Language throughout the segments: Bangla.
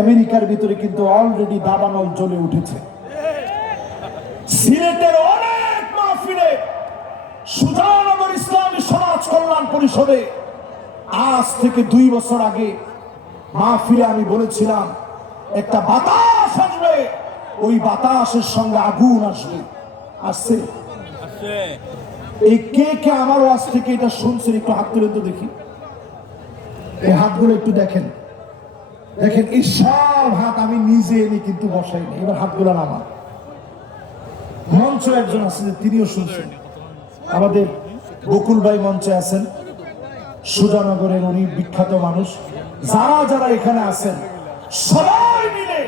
আমেরিকার ভিতরে কিন্তু অলরেডি দাবানল জ্বলে উঠেছে। সিলেটের অনেক মাহফিলে সুজানগর ইসলামী সমাজ কল্যাণ পরিষদে আজ থেকে 2 বছর আগে মাহফিলে আমি বলেছিলাম একটা বাতাস আসবে, ওই বাতাসের সঙ্গে আগুন আসবে। আসছে? এই কে কে আমার ওয়াজ থেকে এটা শুনছেন একটু হাত তুলে তো দেখি। এই হাতগুলো একটু দেখেন, দেখেন এই সব হাত আমি নিজে এনে কিন্তু বসাইনি। এবার হাতগুলো আমার মঞ্চ একজন আছেন, তিনিও শুনছেন। আমাদের বকুল ভাই মঞ্চে আছেন, সুজানগরের উনি বিখ্যাত মানুষ। যারা যারা এখানে আছেন সবাই মিলে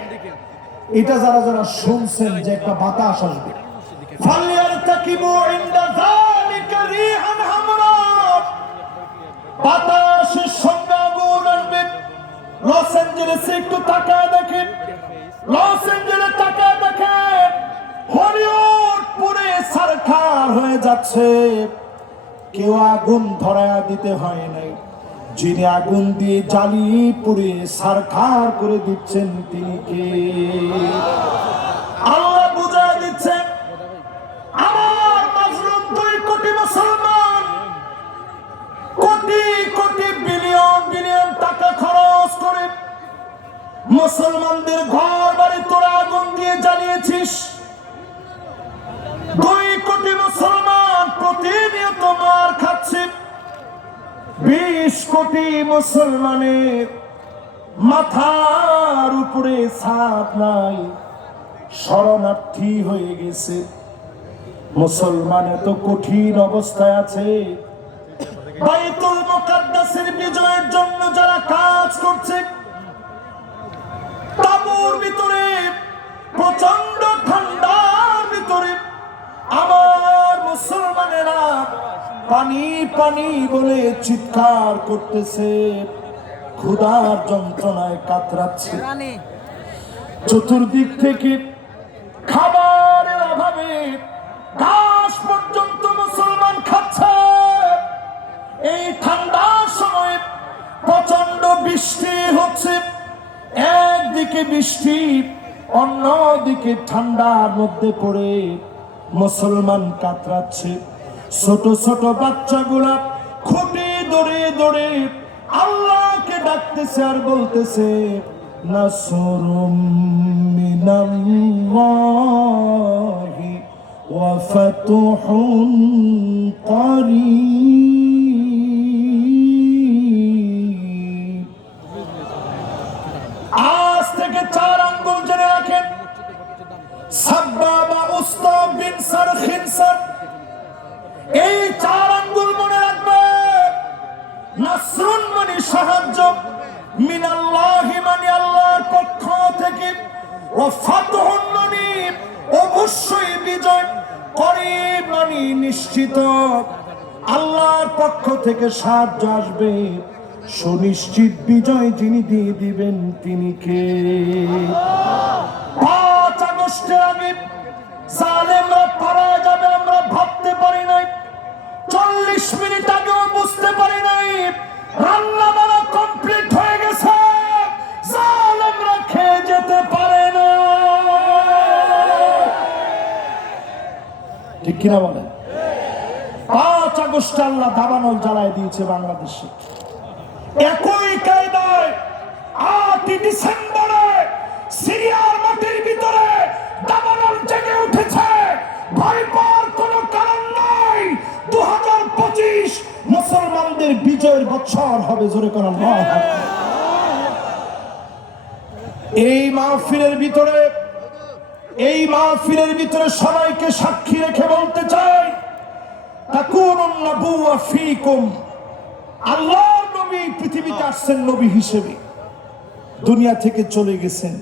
এটা যারা যারা শুনছেন যে একটা বাতাস আসবে, বাতাসের সঙ্গে আগুন আসবে। লস অ্যাঞ্জেলেসে একটু তাকায় দেখেন, লস অ্যাঞ্জেলেস তাকায় দেখেন, হলিউড পুরে সরকার হয়ে যাচ্ছে। কেউ আগুন ধরায়া দিতে হয় নাই, যিনি আগুন দিয়ে জ্বালিয়ে পুড়ে সরকার করে দিচ্ছেন তিনি কে? আল্লাহ বুঝায় দিচ্ছেন আমার মাজলুম 2 কোটি মুসলমান কোটি কোটি বিলিয়ন বিলিয়ন টাকা খরচ করে মুসলমানদের ঘর বাড়ি তোরা আগুন দিয়ে জ্বালিয়েছিস। 2 কোটি মুসলমান প্রতিনিয়ত মার খাচ্ছে। 20 কোটি মুসলমানের মাথার উপরে ছাদ নাই, শরণার্থী হয়ে গেছে। মুসলমান এত কঠিন অবস্থায় আছে। বাইতুল মুকাদ্দাসের বিজয়ের জন্য যারা কাজ করছে, তাঁবুর ভিতরে প্রচন্ড ঠান্ডার ভিতরে আমার মুসলমানেরা পানি পানি বলে চিৎকার করতেছে, ক্ষুধার যন্ত্রণায় কাতরাচ্ছে। চতুর্দিক থেকে খাবারের অভাবে ঘাস পর্যন্ত মুসলমান খাচ্ছে। এই ঠান্ডার সময় প্রচন্ড বৃষ্টি হচ্ছে, একদিকে বৃষ্টি অন্যদিকে ঠান্ডার মধ্যে পড়ে মুসলমান কাতরাচ্ছে। ছোট ছোট বাচ্চাগুলা খুঁটি দৌড়ে দৌড়ে আল্লাহকে ডাকতেছে আর বলতেছে নাসরুম মিনাল্লাহি ওয়া ফাতুহুন করিব। আজ থেকে 4 আঙ্গুল জেনে রাখেন, সাব্বাবা উস্তা বিন সার খিনসার, এই 4 আঙ্গুল মনে রাখবে। নাসরুন মানে সাহায্য, মিনাল্লাহি মানে আল্লাহর পক্ষ থেকে, ওয়া ফাতহুন মানে অবশ্যই বিজয়, করিব মানে নিশ্চিত আল্লাহর পক্ষ থেকে সাহায্য আসবে। সুনিশ্চিত বিজয় যিনি দিয়ে দিবেন তিনি কে? 5 আগস্টের আগে জালেমরা পালায় যাবে আমরা ভাবতে পারি নাই। 40 মিনিট আগেও বুঝতে পারি নাই। রান্না বান্না কমপ্লিট হয়ে গেছে, জালেমরা খেয়ে যেতে পারে না। ঠিক কিনা বলেন? 5 আগস্ট আল্লাহ দাবানল জ্বালায় দিয়েছে বাংলাদেশে। একই কায়দায় 8 ডিসেম্বরে সিরিয়ার মাটির ভিতরে দাবানল জেগে উঠেছে। ভয় পাওয়ার কোনো কারণ নাই। 2025 মুসলমানদের বিজয়ের বছর হবে। জোরে কোন আল্লাহু আকবার। এই মাহফিলের ভিতরে সবাইকে সাক্ষী রেখে বলতে চাই, তাকুনুন নাবুওয়া ফীকুম। আল্লাহর নবী পৃথিবীতে আসছেন নবী হিসেবে, দুনিয়া থেকে চলে গেছেন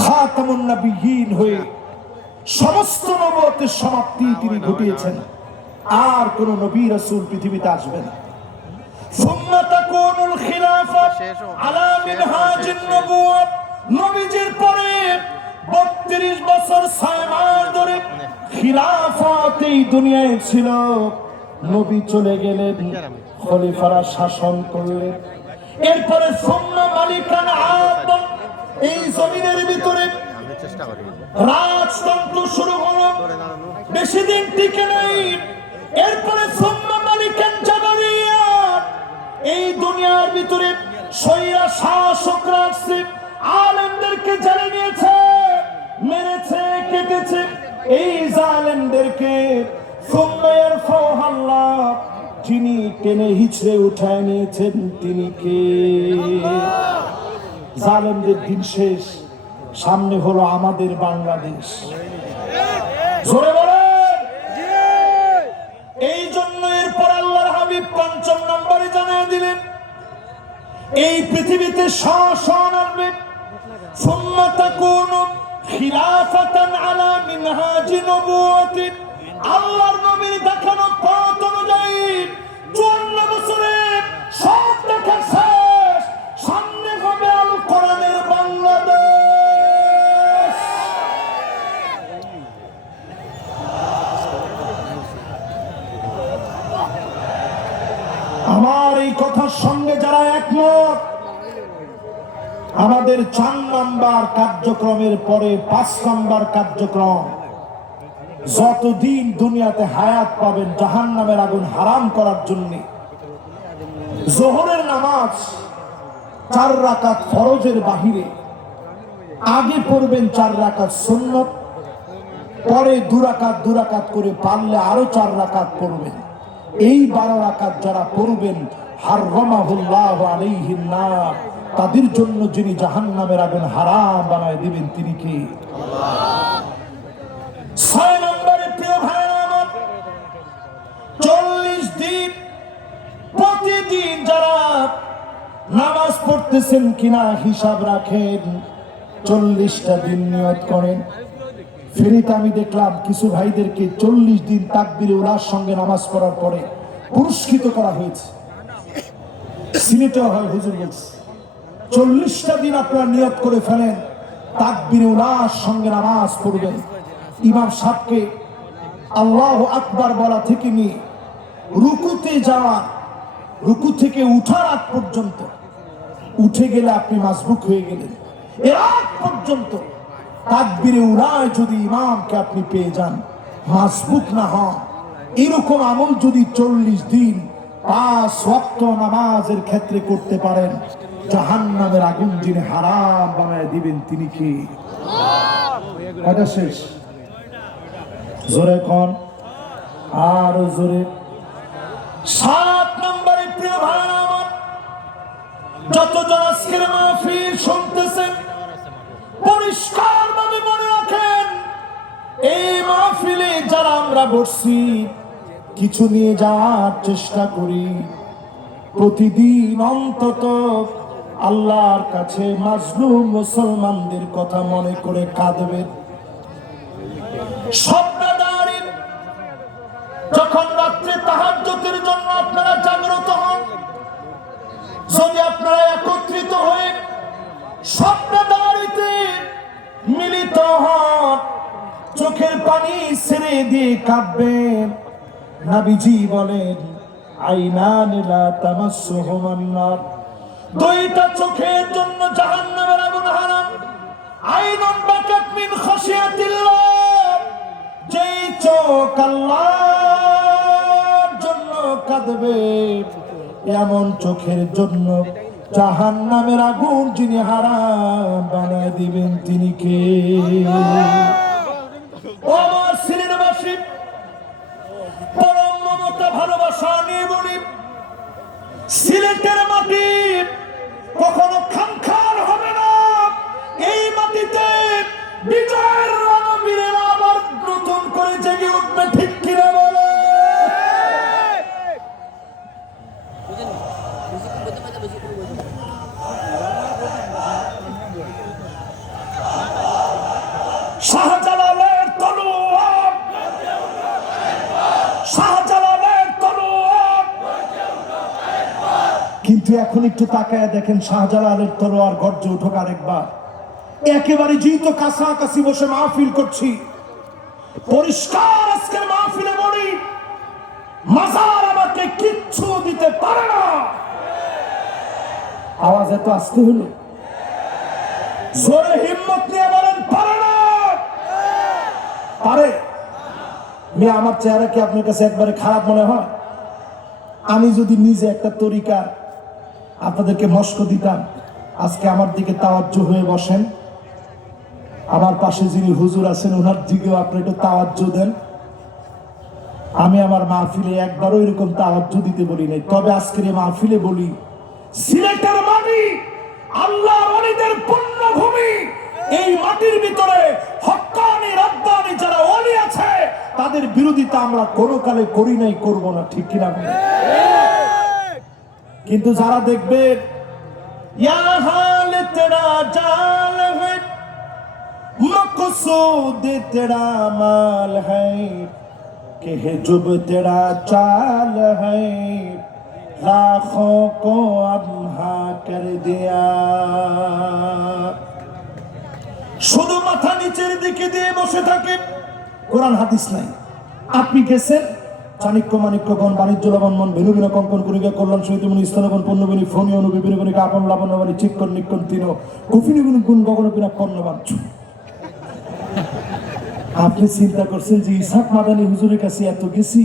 খাতামুন নবিয়্যিন হয়ে। সমস্ত নবুয়তের সমাপ্তি তিনি ঘটিয়েছেন। আর কোন নবী রাসূল পৃথিবীতে আসবে না। সুম্মা তাকুনুল খিলাফা আলা মিনহাজিন নবুওয়া। নবীজির পরে 32 বছর 6 মাস ধরে খিলাফত এই দুনিয়ায় ছিল। নবী চলে গেলেন, খলিফারা শাসন করলেন। এরপরে সুম্মা মালিকান আদ রাজতন্ত্র শুরু হলো, বেশি দিন টিকে নেই। এরপরে সুম্মা মালিকান জাবারিয়া, এই দুনিয়ার ভিতরে সৈরা শাসকরা আসছে, আলেমদেরকে জেলে নিয়েছে, মেরেছে, কেটেছে। এই জালেমদেরকে সুম্মা ইয়ারফাউ আল্লাহ, যিনি টেনে হিচড়ে উঠায় নিয়েছেন তিনি কে? জালেমদের দিন শেষ, সামনে হলো আমাদের বাংলাদেশ। জোরে বলেন। এই জন্য এরপর আল্লাহর হাবিব পঞ্চম নম্বরে জানিয়ে দিলেন, এই পৃথিবীতে শাসন আসবে, সুম্মা তাকুনু খিলাফাতান আলা মিনহাজি নবুওয়াতি, আল্লাহর নবীর দেখানো পথ অনুযায়ী 54 বছরে সব দেখা শেষ, সামনে হবে আল কোরআনের বাংলাদেশ। আমার এই কথার সঙ্গে যারা একমত, আমাদের 4 নাম্বার কার্যক্রমের পরে 5 নাম্বার কার্যক্রম, যতদিন দুনিয়াতে হায়াত পাবেন জাহান্নামের আগুন হারাম করার জন্য যোহরের নামাজ 4 রাকাত ফরজের বাহিরে আগে পড়বেন 4 রাকাত সুন্নত, পরে 2 রাকাত করে পারলে আরো 4 রাকাত পড়বেন। এই 12 রাকাত যারা পড়বেন হাররামাহুল্লাহু আলাইহিন নার, তাদের জন্য যিনি জাহান্নামের আগুন হারাম বানায় দিবেন তিনি কে? আল্লাহ। 6 নম্বরে প্রিয় ভাইরা আমার, 40 দিন প্রতিদিন যারা নামাজ পড়তেছেন কিনা হিসাব রাখেন, 40টা দিন নিয়ত করেন। ফেরিতে আমি দেখলাম কিছু ভাইদেরকে 40 দিন তাকবীরে উলার সঙ্গে নামাজ পড়ার পরে পুরস্কৃত করা হয়েছে। সিলেটেও হয়, হুজুর বলছে 40টা দিন আপনারা নিয়ত করে ফেলেন, তাকবীরে উলার সঙ্গে নামাজ পড়বেন। ইমাম সাহেবকে আল্লাহু আকবার বলা থেকে নিয়ে রুকুতে যাওয়া, রুকু থেকে উঠার আগ পর্যন্ত, উঠে গেলে আপনি মাসবুক হয়ে গেলেন, এর আগ পর্যন্ত তাকবীরে উলায় যদি ইমামকে আপনি পেয়ে যান, মাসবুক না হন, এরকম আমল যদি 40 দিন 5 ওয়াক্ত নামাজের ক্ষেত্রে করতে পারেন, জাহান্নামের আগুন যিনি হারাম বানায় দিবেন তিনি কি? আল্লাহ। এটা শেষ, জোরে কোন আর জোরে। 7 নম্বরে প্রিয় ভাইরা আমার, যতজন আজকের মাহফিল শুনতেছেন পরিষ্কার ভাবে মনে রাখেন, এই মাহফিলে যারা আমরা বসছি কিছু নিয়ে যাওয়ার চেষ্টা করি, প্রতিদিন অন্তত আল্লাহর কাছে মাজলুম মুসলমানদের কথা মনে করে কাঁদবেন। স্বপ্নদারি যখন রাত্রে তাহাজ্জুদের জন্য আপনারা জাগ্রত হন, যদি আপনারা একত্রিত হয়ে স্বপ্নদারিতে মিলিত হন, চোখের পানি ছেড়ে দিয়ে কাঁদবেন। নবীজি বলেন, আইনানি লা তামাসসুহুমান নার, 2টা চোখের জন্য জাহান্নামের আগুন হারাম। আইনুন বাকাত মিন খাশিয়াতিল্লাহ, যেই চোখ আল্লাহর জন্য কাঁদবে, এমন চোখের জন্য জাহান্নামের আগুন যিনি হারাম বানায় দিবেন তিনি কে? ও আমার সিলেটবাসী, পরম মমতা ভালোবাসা নিয়ে বলি, সিলেটের মাটি কখনো খামখার হবে না। এই মাটিতে বিজয়ের রণবীরেরা আবার নতুন করে জেগে উঠবে, ঠিক কিনা বলে? শাহজালালের তলোয়ার, শাহজালালের তলোয়ার। কিন্তু এখন একটু তাকায় দেখেন, শাহজালালের তলোয়ার গর্জে উঠুক আরেকবার। একেবারে যেহেতু কাছাকাছি বসে মাহফিল করছি, পরিষ্কার আজকের মাহফিলে বলি, মাজার আমাকে কিচ্ছু দিতে পারে না। আওয়াজ এত আসতে হলো, জোরে হিম্মত নিয়ে বলেন পারে না। মেয়ে আমার চেহারা কি আপনার কাছে একবারে খারাপ মনে হয়? আমি যদি নিজে একটা তরিকা আপনাদেরকে মস্ক দিতাম, আজকে আমার দিকে তাওয়াজ্জু হয়ে বসেন, আমার পাশে যিনি হুজুর আছেন ওনার দিকেও আপনি একটু তাওয়াজ্জু দেন। আমি আমার মাহফিলে একবারও এরকম তাওয়াজ্জু দিতে বলি নাই, তবে আজকের এই মাহফিলে বলি, সিলেটের মাটি আল্লাহর ওলিদের পুণ্যভূমি। এই মাটির ভিতরে হক্কানি রব্বানি যারা ওলি আছে তাদের বিরোধিতা আমরা কোনো কালে করি নাই, করব না, ঠিক কিনা? কিন্তু যারা দেখবে ইয়া হাল তেরা জাল হ্যায় মকসুদ তেরা মাল হ্যায় कि जुब तेरा चाल है लाखों को अम्हा कर दिया। শুধু মাথা নিচের দিকে দিয়ে বসে থাকে, কোরআন হাদিস নাই। আপনি গেছেন চাণক্য মাণিক্যগণ বাণিজ্য লবণমন ভেনুবিনা কঙ্কন করিকা কল্যাণ সহিত মুনি স্তনগণ পণ্যবিনী ফণি অনুবিবিনী কণিকা আপন লাবণ্যবাণী চিক্কন নিক্কন তিন কুফিনী গুণ গুণ গগন বিনা কর্ণবাঞ্চ। আপনি চিন্তা করছেন যে ইসহাক মাদানী হুজুরের কাছে এত গেছি,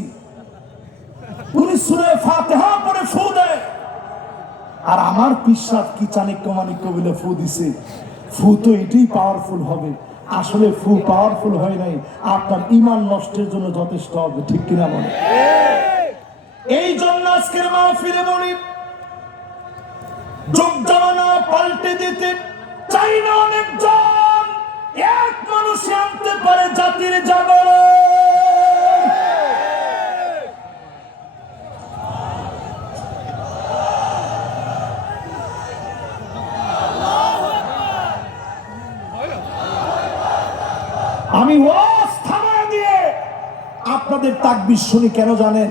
উনি সূরা ফাতিহা পড়ে ফু দেয়, আর আমার পিসাব কি চাণক্য মাণিক্য বলে ফু দিছে। ফু তো এটাই পাওয়ারফুল হবে, আসলে ফু পাওয়ারফুল হয় নাই, আপনার ঈমান নষ্টের জন্য যথেষ্ট হবে, ঠিক কিনা বলে? এই জন্য আজকের মাহফিলে বলি, যুগ জামানা পাল্টে দিতে চাই না অনেকজন, এক মানুষ আনতে পারে জাতির জাগরণ। আমি ওয়াজ থামায় দিয়ে আপনাদের তাকবীর শুনি কেন জানেন?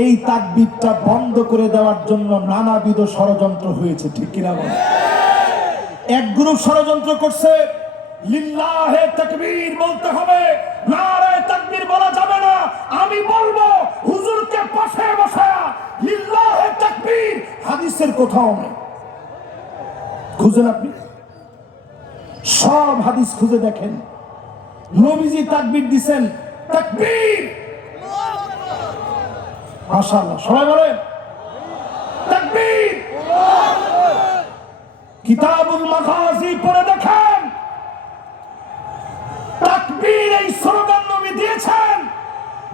এই তাকবীরটা বন্ধ করে দেওয়ার জন্য নানাবিধ ষড়যন্ত্র হয়েছে, ঠিক কিনা বলেন? এক গ্রুপ ষড়যন্ত্র করছে, লিল্লাহে তাকবীর বলতে হবে, নারায়ে তাকবীর বলা যাবে না। আমি বলবো হুজুরকে পাশে বসায়া লিল্লাহে তাকবীর হাদিসের কোথাও নেই। খুঁজেন, আপনি সব হাদিস খুঁজে দেখেন, নবীজি তাকবীর দিবেন, তাকবীর, মাশাআল্লাহ, সবাই বলেন তাকবীর। কিতাবুল মাগাজি পড়ে দেখেন, তাকবীর এই স্লোগান নবী দিয়েছেন।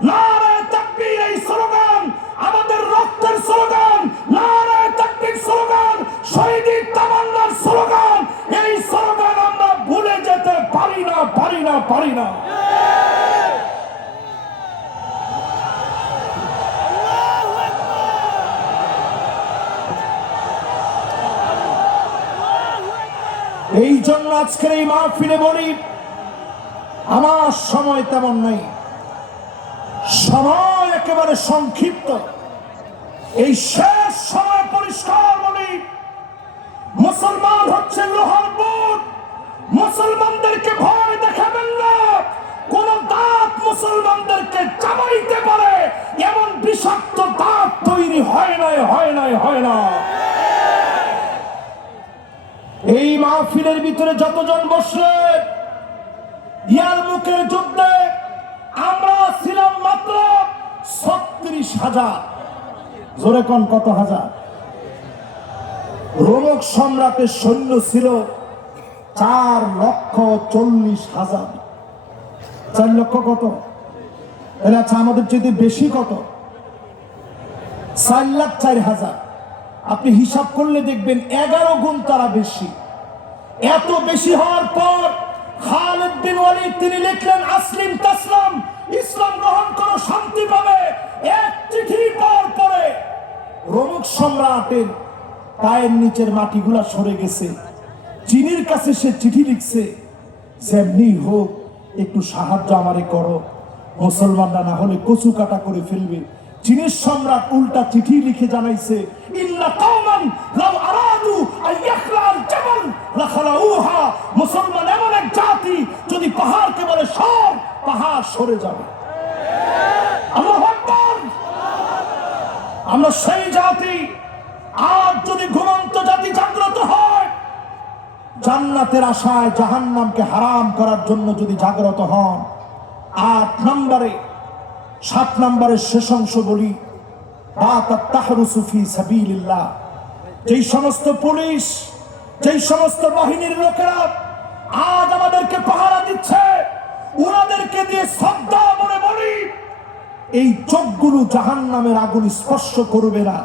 নারায়ে তাকবীর এই স্লোগান আমাদের রক্তের স্লোগান, নারায়ে তাকবীর স্লোগান শহীদের তামান্নার স্লোগান। এই স্লোগান আমরা ভুলে যেতে পারি না, পারি না, পারি না। এই জন্য আজকের এই মাহফিলে বলি, আমার সময় তেমন নেই, সময় একেবারে সংক্ষিপ্ত। এই শেষ সময় পরিষ্কার বলি, মুসলমান হচ্ছে লোহার বুট, মুসলমানদেরকে ভয় দেখাবেন না। কোন দাঁত মুসলমানদেরকে চাবাইতে পারে এমন বিষাক্ত দাঁত তৈরি হয় নাই, হয় নাই, হয় না। এই মাহফিলের ভিতরে যতজন বসলেন, ইয়ারমুকের যুদ্ধে আমরা ছিলাম মাত্র 36,000। জোরে কোন কত হাজার? রোমক সম্রাটের সৈন্য ছিল 4,40,000। 4 লক্ষ কত? তাহলে আচ্ছা, আমাদের চেয়ে বেশি কত? 4,04,000। আপনি হিসাব করলে দেখবেন 11 গুণ তারা বেশি। এত বেশি হওয়ার পর খালিদ বিন ওয়ালিদ তিনি লিখলেন, আসলিম তাসলাম, ইসলাম গ্রহণ করো, শান্তি পাবে। এক চিঠি পাওয়ার পরে রোমক সম্রাটের পায়ের নিচের মাটিগুলা সরে গেছে। চিনির কাছে সে চিঠি লিখছে, যেমনি হোক একটু সাহায্য আমারে করো, মুসলমানরা না হলে কচু কাটা করে ফেলবে। চীনের সম্রাট উল্টা চিঠি লিখে জানাইছে, ইন্না কওমান লাউ আরাদু আইয়াখলাল জাবাল লাখালাউহা, মুসলমান এমন এক জাতি যদি পাহাড়কে বলে সর, পাহাড় সরে যাবে। আল্লাহু আকবার। আমরা সেই জাতি। আজ যদি ঘুমন্ত জাতি জাগ্রত হয়, জান্নাতের আশায় জাহান্নামকে হারাম করার জন্য যদি জাগ্রত হন, 8 নম্বরে 7 নম্বরের শেষ অংশ বলি, তাহরুসু ফি সাবিলিল্লাহ। যেই সমস্ত পুলিশ, যেই সমস্ত বাহিনীর লোকেরা আজ আমাদেরকে পাহারা দিচ্ছে, ওনাদেরকে দিয়ে শ্রদ্ধা মনে বলি, এই চোখগুলো জাহান্নামের আগুন স্পর্শ করবে না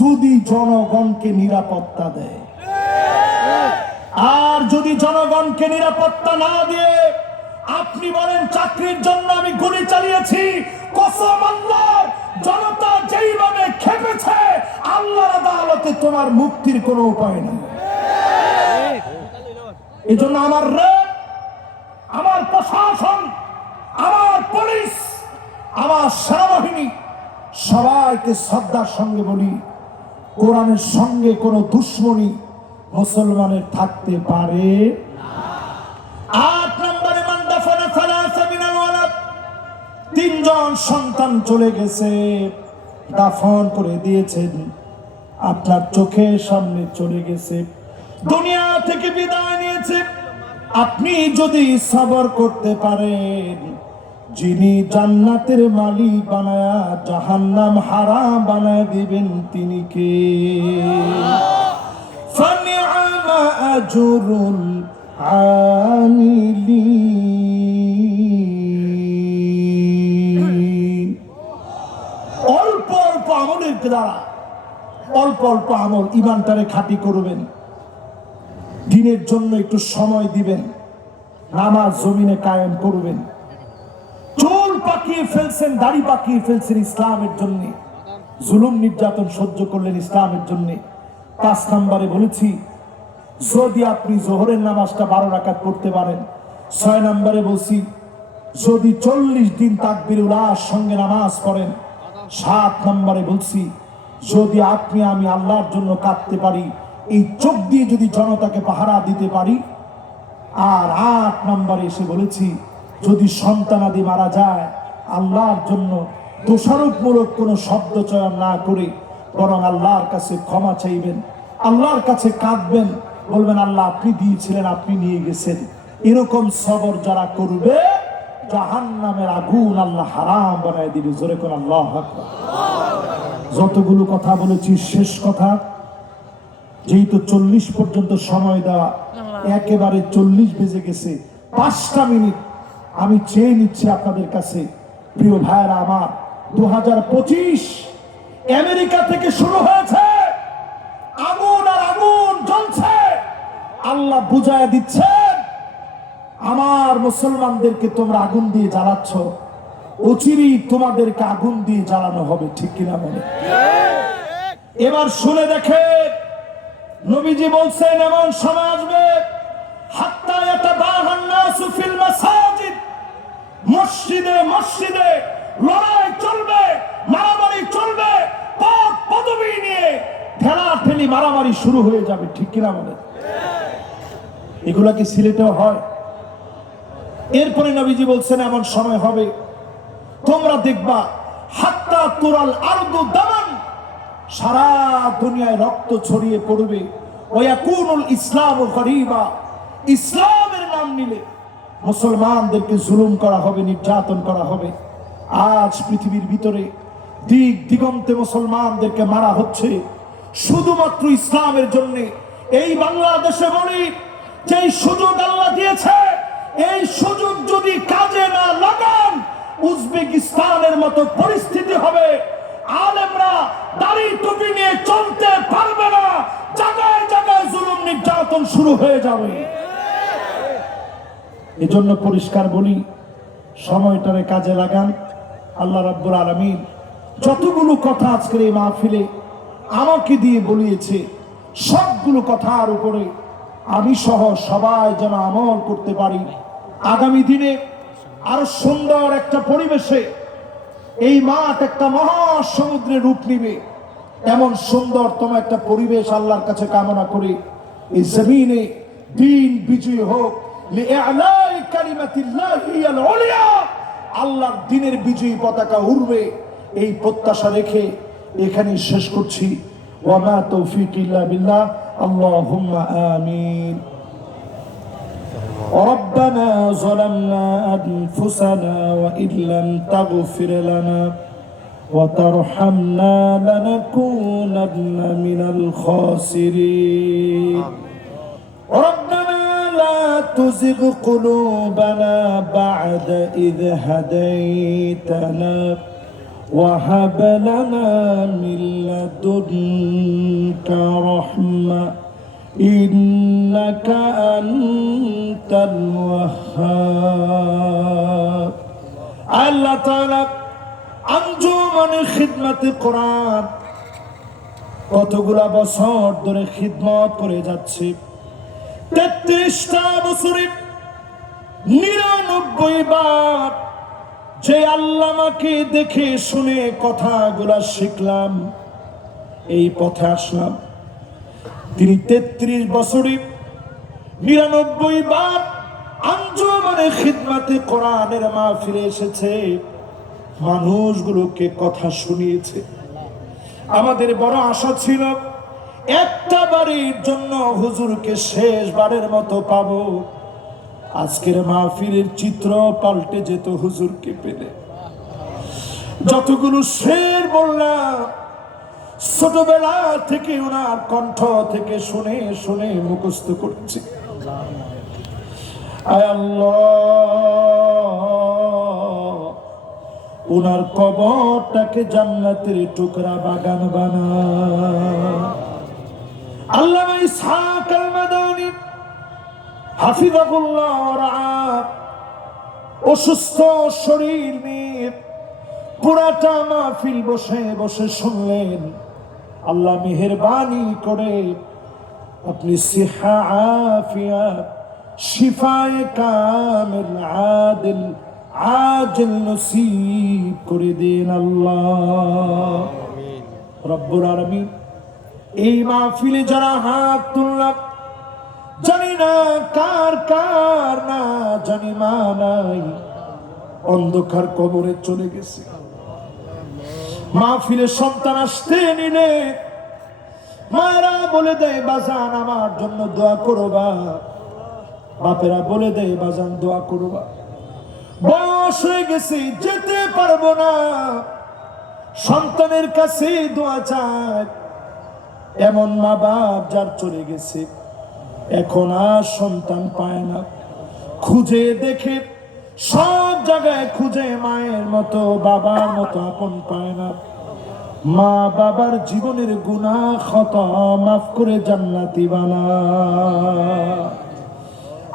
যদি জনগণকে নিরাপত্তা দেয়। আর যদি জনগণকে নিরাপত্তা না দিয়ে আপনি বলেন চাকরির জন্য আমি গুলি চালিয়েছি, কসম আল্লাহর, জনতা যেইভাবে খেপেছে আল্লাহর আদালতে তোমার মুক্তির কোনো উপায় নেই। এজন্য আমার রেল, আমার প্রশাসন, আমার পুলিশ, আমার সেনাবাহিনী সবাইকে শ্রদ্ধার সঙ্গে বলি, কোরআনের সঙ্গে কোনো দুশ্মনী মুসলমানের থাকতে পারে। 8 নম্বরে মান দাফানা সালাসা মিনাল ওয়ালাদ, 3 জন সন্তান চলে গেছে, দাফন করে দিয়েছেন, আপনার চোখের সামনে চলে গেছে, দুনিয়া থেকে বিদায় নিয়েছে। আপনি যদি সবর করতে পারেন, যিনি জান্নাতের মালিক বানায়া জাহান্নাম হারাম বানায় দিবেন তিনি কে? ফানিআমা আজরুল আমিলিন। অল্প অল্প আমলের দ্বারা, অল্প অল্প আমল, ইমানটারে খাঁটি করবেন, দিনের জন্য একটু সময় দিবেন, নামাজ জমিনে কায়েম করবেন। চুল পাকিয়ে ফেলছেন, দাড়ি পাকিয়ে ফেলছেন ইসলামের জন্য, জুলুম নির্যাতন সহ্য করলেন ইসলামের জন্য। 5 নম্বরে বলেছি, যদি আপনি জোহরের নামাজটা 12 রাকাত পড়তে পারেন। 6 নম্বরে বলছি, যদি 40 দিন তাকবীরুল্লাহর সঙ্গে নামাজ পড়েন। 7 নম্বরে বলছি, যদি আপনি আমি আল্লাহর জন্য কাঁদতে পারি, এই চোখ দিয়ে যদি জনতাকে পাহারা দিতে পারি। আর 8 নম্বরে এসে বলেছি, যদি সন্তানাদি মারা যায়, আল্লাহর জন্য দোষারোপমূলক কোনো শব্দ চয়ন না করে বরং আল্লাহর কাছে ক্ষমা চাইবেন, আল্লাহর কাছে কাঁদবেন, বলবেন আল্লাহ আপনি দিয়েছিলেন, আপনি নিয়ে গেছেন। এরকম সবর যারা করবে, জাহান্নামের আগুন আল্লাহ হারাম বানায় দিবে। জোরে কোন আল্লাহু আকবার। যতগুলো কথা বলেছি, শেষ কথা, যেহেতু 40 পর্যন্ত সময় দেওয়া, একেবারে 40 বেজে গেছে, 5টা মিনিট আমি চেয়ে নিচ্ছি আপনাদের কাছে। প্রিয় ভাইরা আমার, 2025 আমেরিকা থেকে শুরু হয়েছে, আগুন আর আগুন জ্বলছে। আল্লাহ বুঝায় দিচ্ছেন, আমার মুসলমানদেরকে তোমরা আগুন দিয়ে জ্বালাচ্ছ, অচিরেই তোমাদেরকে আগুন দিয়ে জ্বালানো হবে। ঠিক কিনা বলে? এবার শুনে দেখে, নবীজি বলছেন এমন সময় আসবে, হাত্তা ইয়াতাবাহান নাসু ফিল মাসাজিদ, মসজিদে মসজিদে লড়াই চলবে, মারামারি চলবে, পদ পদবি নিয়ে ঠেলাঠেলি মারামারি শুরু হয়ে যাবে। ঠিক কিনা বলে? এগুলা কি সিলেটেও হয়? এরপরে নবীজি বলছেন এমন সময় হবে, তোমরা দেখবা হাত্তা তুরাল আরদু দামান, সারা দুনিয়ায় রক্ত ছড়িয়ে পড়বে। ওয়াকুনুল ইসলামু গরিবা, ইসলামের নাম নিলে মুসলমানদেরকে জুলুম করা হবে, নির্যাতন করা হবে। আজ পৃথিবীর ভিতরে দিক দিগন্তে মুসলমানদেরকে মারা হচ্ছে শুধুমাত্র ইসলামের জন্য। এই বাংলাদেশে বলি, যেই সুযোগ আল্লাহ দিয়েছে, এই সুযোগ যদি কাজে না লাগান, উজবেকিস্তানের মতো পরিস্থিতি হবে। আলেমরা দাড়ি টুপি নিয়ে চলতে পারবে না, জায়গায় জায়গায় জুলুম নির্যাতন শুরু হয়ে যাবে। এজন্য পরিষ্কার বলি, সময়টারে কাজে লাগান। আল্লাহ রাব্বুল আলামিন যতগুলো কথা আজকের এই মাহফিলে আমাকে দিয়ে বলিয়েছে, সবগুলো কথার উপরে আমি সহ সবাই যেন আমল করতে পারি। আগামী দিনে আরো সুন্দর একটা পরিবেশে এই মাঠ একটা মহাসমুদ্রের রূপ নিবে, এমন সুন্দরতম একটা পরিবেশ আল্লাহর কাছে কামনা করি। এই জমিনে দিন বিজয় হোক, লিআলাই কালিমাতিল্লাহি আল উলিয়া, আল্লাহর দ্বীনের বিজয়ী পতাকা উড়বে, এই প্রত্যাশা রেখে এখানেই শেষ করছি। ওয়া মা তৌফিক ইল্লা বিল্লাহ, আল্লাহুম্মা আমিন। ربنا ظلمنا أنفسنا وإن لم تغفر لنا وترحمنا لنكونن من الخاسرين ربنا لا تزغ قلوبنا بعد إذ هديتنا وهب لنا من لدنك رحمة إنك أنت الوهاب الله تعالى আঞ্জুমান খিদমতে কোরআন কতগুলা বছর ধরে খিদমত করে যাচ্ছে 33টা বছরে 99 বার যে আল্লাহ আমাকে দেখে শুনে কথাগুলা শিখলাম এই পথে আসলাম তিনি 33 বছরে 99 বার আঞ্জুমানে খিদমতে কোরআনের মাহফিলে এসেছে মানুষগুলোকে কথা শুনিয়েছে আমাদের বড় আশা ছিল একটা বারের জন্য হুজুরকে শেষবারের মতো পাবো আজকের মাহফিলের চিত্র পাল্টে যেত হুজুরকে পেলে যতগুলো শের বললাম ছোটবেলা থেকে ওনার কণ্ঠ থেকে শুনে শুনে মুখস্থ করছি আয় আল্লাহ উনার কবরটাকে জান্নাতের টুকরা বাগান বানা আল্লামা ইসহাক আল মাদানী হাফিজাহুল্লাহ ওয়া রাআ অসুস্থ শরীর নিয়ে পুরাটা মাহফিল বসে বসে শুনলেন আল্লাহ মেহেরবানি করে আপনি সিহা আফিয়াত শিফায়ে কামিল আদিল আজল নসিব করে দেন আল্লাহ রব্বুল আলামিন এই মাহফিলে যারা হাত তুললাম জানি না কার কার না জানি মা নাই অন্ধকার কবরে চলে গেছে মাহফিলে সন্তান আসতে নিলে মায়েরা বলে দেয় বাজান আমার জন্য দোয়া করবা বাপেরা বলে দেয় বাজান দোয়া করবা বয়স হয়ে গেছে যেতে পারবো না সন্তানের কাছে দোয়া চায় এমন মা বাপ যার চলে গেছে এখন আর সন্তান পায় না খুঁজে দেখে সব জায়গায় খুঁজে মায়ের মতো বাবার মতো আপন পায় না মা বাবার জীবনের গুনাহ খতা মাফ করে জান্নাতি বানা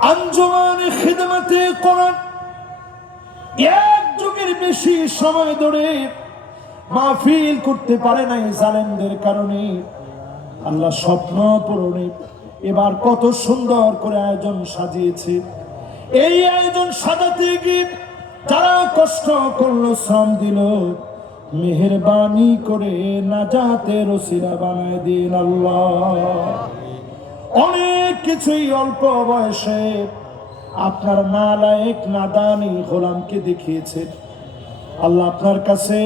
আঞ্জুমানে খিদমতে কোরআন এক যুগের বেশি সময় ধরে মাহফিল করতে পারে নাই জালেমদের কারণে আল্লাহ স্বপ্ন পূরণে এবার কত সুন্দর করে আয়োজন সাজিয়েছে এই আয়োজন সাজাতে গিয়ে যারা কষ্ট করলো শ্রম দিল মেহেরবানি করে নাজাতের ওসিলা বানায় দিন আল্লাহ অনেক কিছুই অল্প বয়সে আপনার নালায়েক নাদানি গোলামকে দেখিয়েছেন আল্লাহ আপনার কাছে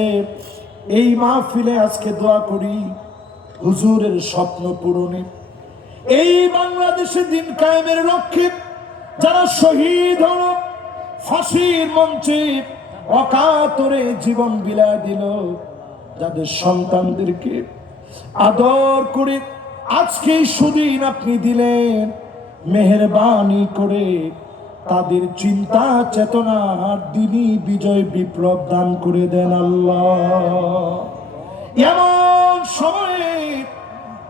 এই মাহফিলে আজকে দোয়া করি হুজুরের স্বপ্ন পূরণে এই বাংলাদেশে দিন কায়েমের লক্ষ্যে যারা শহীদ হল ফাঁসির মঞ্চে অকাতরে জীবন বিলায় দিল যাদের সন্তানদেরকে আদর করে আজকে সুদিন আপনি দিলেন মেহেরবানি করে তাদের চিন্তা চেতনার দিনই বিজয় বিপ্লব দান করে দেন আল্লাহ এমন সময়ে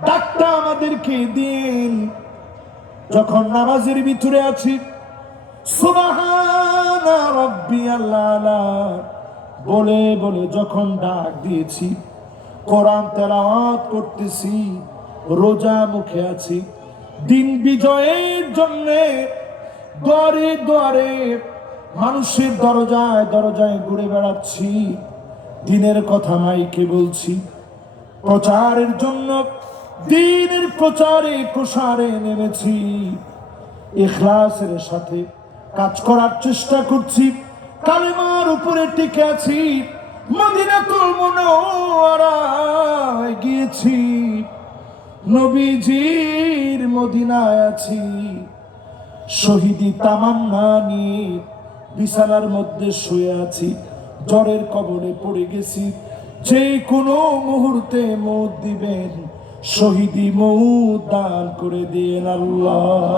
ডাকটা আমাদেরকে দিন যখন নামাজের ভিতরে আছি সুবহানা রাব্বিয়াল আলা বলে বলে যখন ডাক দিয়েছি কোরআন তেলাওয়াত করতেছি রোজা মুখে আছি দিন বিজয়ের জন্য দ্বারে দ্বারে মানুষের দরজায় দরজায় ঘুরে বেড়াচ্ছি দিনের কথা মাইকে বলছি প্রচারের জন্য দিনের প্রচারে প্রসারে নেমেছি ইখলাসের সাথে কাজ করার চেষ্টা করছি কালেমার উপরে টিকে আছি মদিনাতুল মুনাওয়ারায় গিয়েছি নবীজির মদিনায় আছি শহীদি তামান্না নিয়ে বিছানার মধ্যে শুয়ে আছি, জ্বরের কবলে পড়ে গেছি। যে কোনো মুহূর্তে মৌত দিবেন, শহীদি মৌত দান করে দিন আল্লাহ।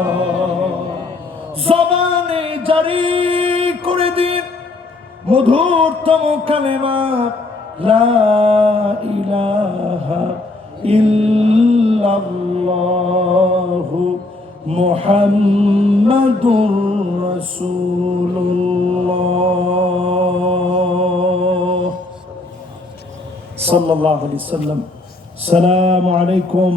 জবানে জারি করে দিন মধুরতম কালেমা লা ইলাহা ইল্লাল্লাহু মুহাম্মাদুর রাসূলুল্লাহ সাল্লাল্লাহু আলাইহি ওয়াসাল্লাম। আসসালামু আলাইকুম।